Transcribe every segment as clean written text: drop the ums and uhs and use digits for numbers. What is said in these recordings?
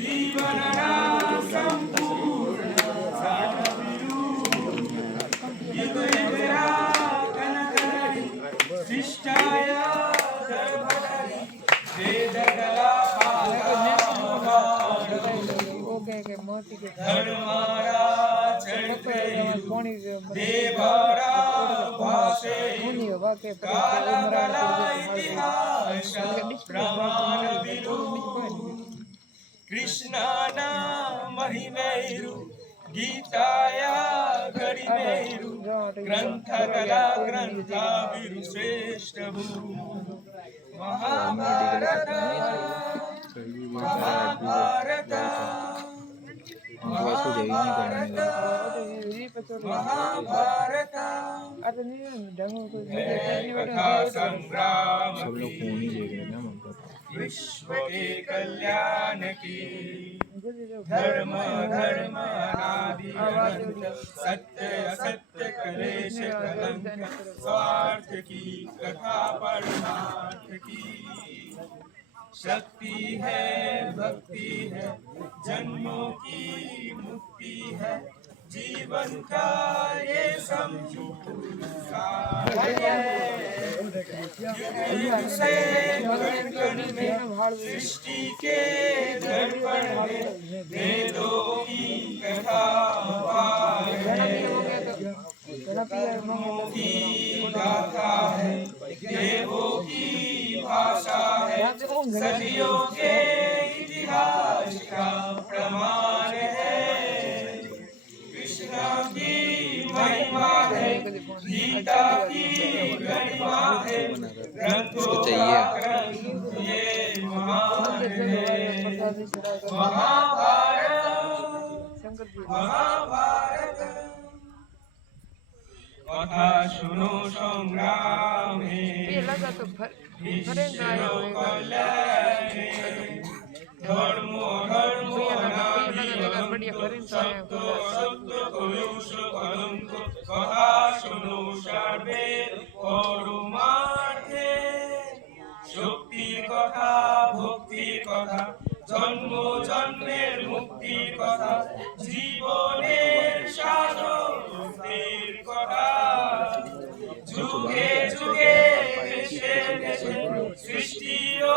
जीवनरा संपूर्ण सारविरु युगयुगरा कनकरी शिष्टाय धर्मधरी वेदगला धर्मारा चढ़ते देवरा भाषे कालगला इतिहास प्रमाण विरु कृष्णाना महिमेरु गीताया घड़िमेरु ग्रंथगला ग्रंथा विरु श्रेष्ठ महाभारत महाभारत महाभारत कथा संग्राम सब लोग फोन ही देख रहे हैं ना। विश्व के कल्याण की धर्म धर्म अनादि अनंत सत्य असत्य कलेश कलंक स्वार्थ की कथा परमार्थ की शक्ति है भक्ति है जन्मों की मुक्ति है जीवन का ये समझो सृष्टि के दर्पण में वेदों की कथा की गाथा है देवों की भाषा है सदियों के इतिहास का प्रमाण है कृष्ण की महिमा है गीता की गरिमा है ग्रंथों का ग्रंथ ये महान है महाभारत महाभारत कथा सुनो संग्रामे धर्म धर्म सत्य सत्य कलुष कलंक कथा सुनो सर्वे परमार्थे शक्तिर कथा भक्तिर कथा जन्म जन्मेर मुक्तिर कथा जीवनेर साधकेर कथा যুগে যুগে দেশে দেশে সৃষ্টি ও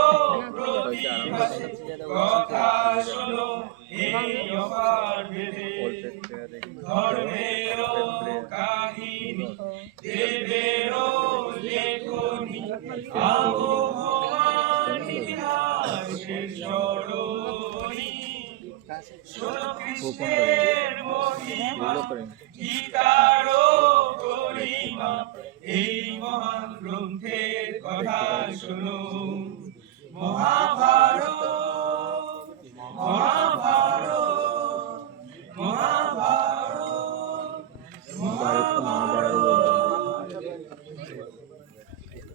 প্রতিভাসে কথা শোনো এই অপার ভেদে ধর্মের কাহিনী দেবের লেখনী আবহমান ইতিহাসের স্মরণী শোনো কৃষ্ণের মহিমা গীতার গরিমা এই মহান গ্রন্থের কথা শোনো মহাভারত